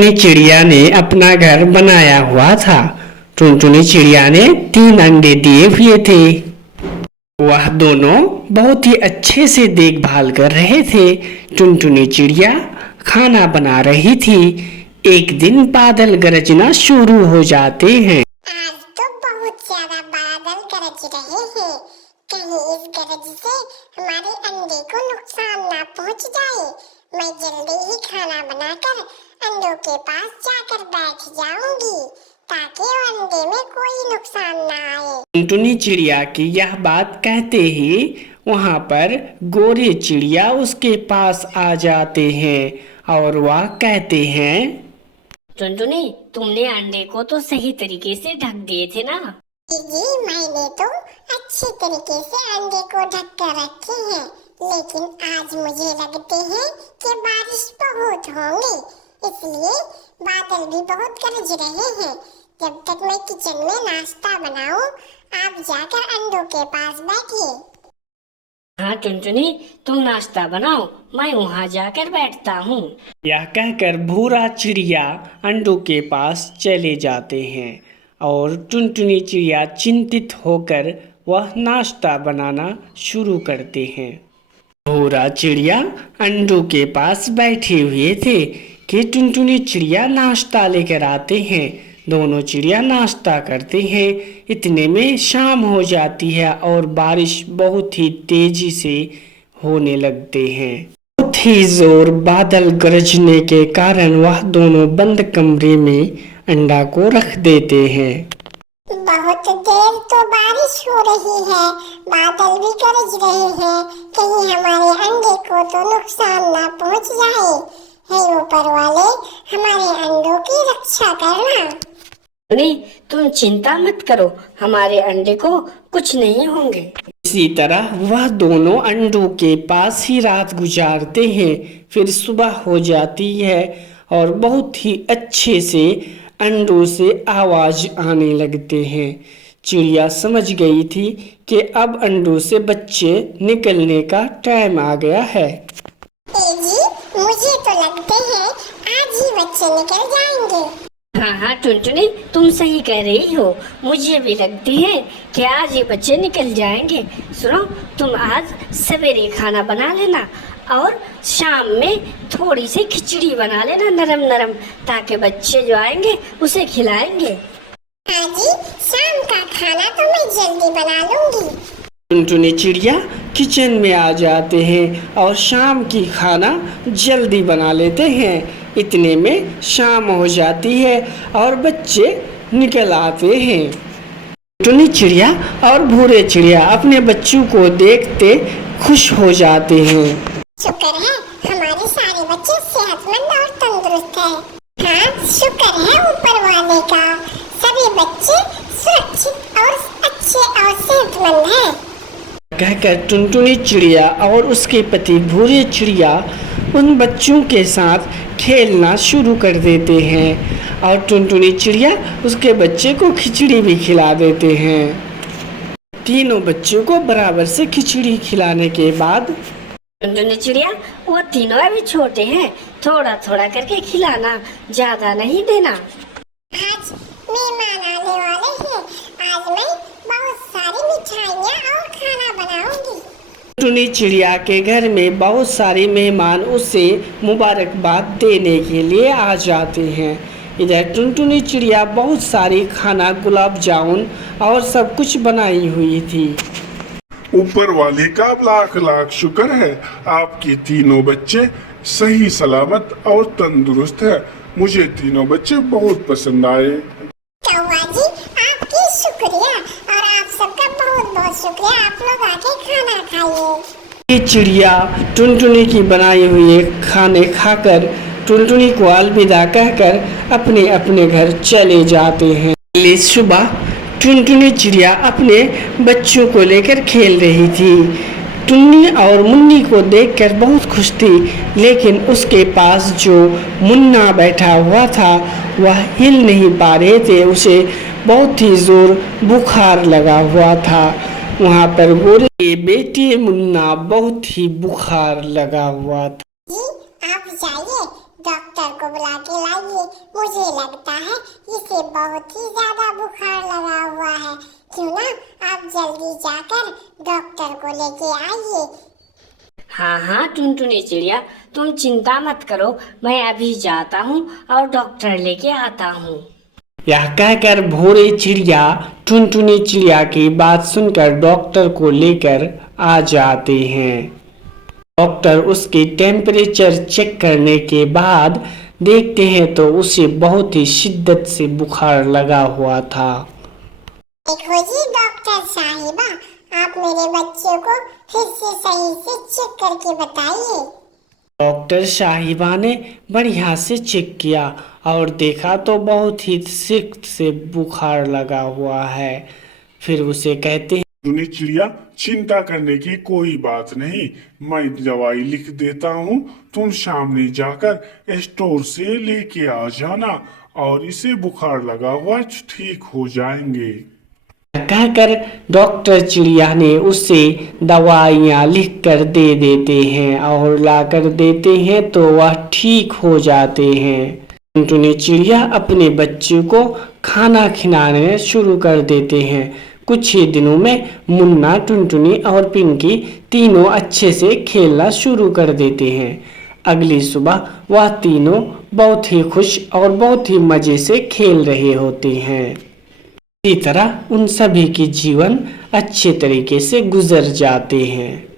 टुनटुनी चिड़िया ने अपना घर बनाया हुआ था। टुनटुनी चिड़िया ने 3 अंडे दिए हुए थे। वह दोनों बहुत ही अच्छे से देखभाल कर रहे थे। टुनटुनी चिड़िया खाना बना रही थी। एक दिन बादल गरजना शुरू हो जाते हैं। आज तो बहुत ज्यादा बादल गरज रहे हैं। कहीं इस गरज से हमारे अंडे को नुकसान ना पहुंच जाए। मैं जल्दी ही खाना बनाकर अंडों के पास जाकर बैठ जाऊंगी ताकि अंडे में कोई नुकसान ना आए। टुनटुनी चिड़िया की यह बात कहते ही वहां पर गोरे चिड़िया उसके पास आ जाते हैं और वह कहते हैं, टुनटुनी, तुमने अंडे को तो सही तरीके से ढक दिए थे ना? जी मैंने तो अच्छे तरीके से अंडे को ढक कर रखे हैं, लेकिन आज मुझे लगते हैं कि बारिश बहुत होंगी, इसलिए बादल भी बहुत गरज रहे हैं। जब तक मैं किचन में नाश्ता बनाऊं, आप जाकर अंडों के पास बैठिए। हाँ टुनटुनी, तुम नाश्ता बनाओ, मैं वहाँ जाकर बैठता हूँ। यह कहकर भूरा चिड़िया अंडों के पास चले जाते हैं और टुनटुनी चिड़िया चिंतित होकर वह नाश्ता बनाना शुरू करते हैं। भूरा चिड़िया अंडों के पास बैठे हुए थे कि टुनटुनी चिड़िया नाश्ता लेकर आते हैं। दोनों चिड़िया नाश्ता करते हैं। इतने में शाम हो जाती है और बारिश बहुत ही तेजी से होने लगते हैं। बहुत ही जोर बादल गरजने के कारण वह दोनों बंद कमरे में अंडा को रख देते हैं। बहुत देर तो बारिश हो रही है, बादल भी गरज रहे हैं, कहीं हमारे अंडे को तो नुकसान ना पहुंच जाए। हे ऊपर वाले, हमारे अंडों की रक्षा करना। टुनटुनी, तुम चिंता मत करो, हमारे अंडे को कुछ नहीं होंगे। इसी तरह वह दोनों अंडों के पास ही रात गुजारते हैं। फिर सुबह हो जाती है और बहुत ही अच्छे से अंडों से आवाज आने लगते हैं। चिड़िया समझ गई थी कि अब अंडों से बच्चे निकलने का टाइम आ गया है। जी, मुझे तो लगते हैं आज ही बच्चे निकल जाएंगे। हाँ टुनटुनी, तुम सही कह रही हो, मुझे भी लगती है कि आज ये बच्चे निकल जाएंगे। सुनो, तुम आज सवेरे खाना बना लेना और शाम में थोड़ी सी खिचड़ी बना लेना नरम नरम, ताकि बच्चे जो आएंगे उसे खिलाएंगे। हाँ जी, शाम का खाना तो मैं जल्दी बना लूंगी। टुनटुनी चिड़िया किचन में आ जाते हैं और शाम की खाना जल्दी बना लेते हैं। इतने में शाम हो जाती है और बच्चे निकल आते हैं। टुनटुनी चिड़िया और भूरे चिड़िया अपने बच्चों को देखते खुश हो जाते हैं। शुक्र है हमारे सारे बच्चे सेहतमंद और तंदुरुस्त हैं। हाँ, शुक्र है ऊपर वाले का, सभी बच्चे सुरक्षित और अच्छे और सेहतमंद हैं। कहकर टुनटुनी चिड़िया और उसके पति भूरे चिड़िया उन बच्चों के साथ खेलना शुरू कर देते हैं और टुनटुनी चिड़िया उसके बच्चे को खिचड़ी भी खिला देते हैं। तीनों बच्चों को बराबर से खिचड़ी खिलाने के बाद टुनटुनी चिड़िया, वो तीनों अभी छोटे हैं, थोड़ा थोड़ा करके खिलाना, ज्यादा नहीं देना। आज मेहमान आने वाले हैं, आज मैं बहुत सारी मिठाइयाँ और खाना बनाऊंगी। टुनटुनी चिड़िया के घर में बहुत सारे मेहमान उसे मुबारकबाद देने के लिए आ जाते हैं। इधर टुनटुनी चिड़िया बहुत सारी खाना, गुलाब जामुन और सब कुछ बनाई हुई थी। ऊपर वाले का लाख लाख शुक्र है, आपके तीनों बच्चे सही सलामत और तंदुरुस्त है। मुझे तीनों बच्चे बहुत पसंद आए। कौवा जी, आपकी शुक्रिया और आप सबका बहुत बहुत शुक्रिया। आप लोग आके खाना खाइए। ये चिड़िया टुनटुनी की बनाई हुई खाने खाकर टुनटुनी को अलविदा कहकर अपने अपने घर चले जाते हैं। अगली सुबह टुनटुनी चिड़िया अपने बच्चों को लेकर खेल रही थी। टुन्नी और मुन्नी को देखकर बहुत खुश थी, लेकिन उसके पास जो मुन्ना बैठा हुआ था वह हिल नहीं पा रहे थे। उसे बहुत ही जोर बुखार लगा हुआ था। वहाँ पर गोरे के बेटे मुन्ना बहुत ही बुखार लगा हुआ था। जी, आप जाइए डॉक्टर को बुला के लाइए। मुझे लगता है इसे बहुत ही ज्यादा बुखार लगा हुआ है। क्यों ना आप जल्दी जाकर डॉक्टर को लेके आइए। हाँ हाँ टुनटुनी चिड़िया, तुम चिंता मत करो, मैं अभी जाता हूँ और डॉक्टर लेके आता हूँ। यह कहकर भूरी चिड़िया टुनटुनी चिड़िया की बात सुनकर डॉक्टर को लेकर आ जाते हैं। डॉक्टर उसकी टेम्परेचर चेक करने के बाद देखते हैं तो उसे बहुत ही शिद्दत से बुखार लगा हुआ था। देखो जी डॉक्टर साहिबा, आप मेरे बच्चे को फिर से सही से चेक करके बताइए। डॉक्टर साहिबा ने बढ़िया से चेक किया और देखा तो बहुत ही सख्त से बुखार लगा हुआ है। फिर उसे कहते हैं, टुनटुनी चिड़िया, चिंता करने की कोई बात नहीं, मैं दवाई लिख देता हूँ। तुम सामने जाकर स्टोर से लेके आ जाना और इसे बुखार लगा हुआ ठीक हो जाएंगे। कहकर डॉक्टर चिड़िया ने उसे दवाइयाँ लिख कर दे देते हैं और लाकर देते हैं तो वह ठीक हो जाते हैं। टुनटुनी चिड़िया अपने बच्चे को खाना खिलाने शुरू कर देते हैं। कुछ ही दिनों में मुन्ना, टुनटुनी और पिंकी तीनों अच्छे से खेलना शुरू कर देते हैं। अगली सुबह वह तीनों बहुत ही खुश और बहुत ही मजे से खेल रहे होते हैं। इसी तरह उन सभी के जीवन अच्छे तरीके से गुजर जाते हैं।